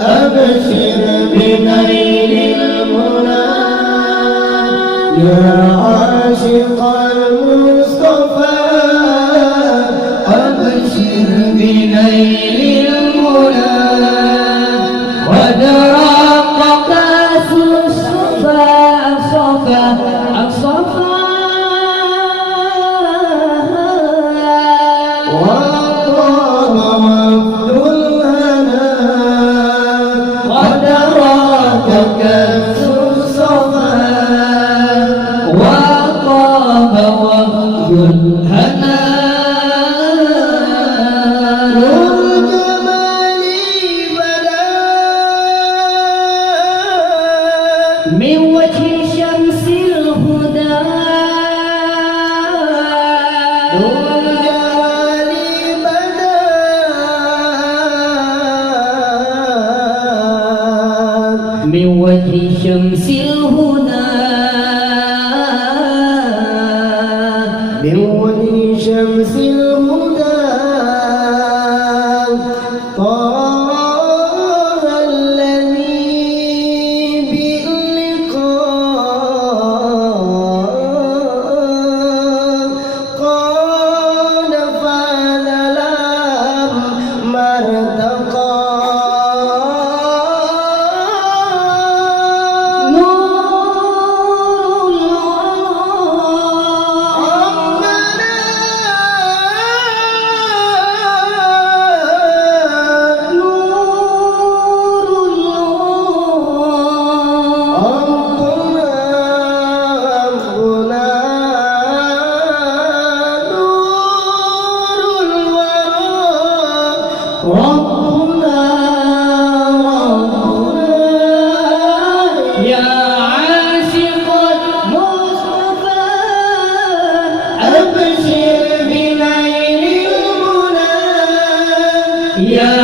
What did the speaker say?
أبشر بنيل المنى يا عاشق المصطفى أبشر بنيل المنى ودراق كاس الصفا وطاب وفد الهنا ودراك كأس الصفا وطاب وفد الهنا نور جمالي بدا من وجه شمس الهدى نور جمالي بدا من وجه شمس الهدى من وجه شمس الهدى طه الذي باللقاء قال فذلام ما ارتقى ربنا يا عاشق المصطفى أبشر بنيل المنى يا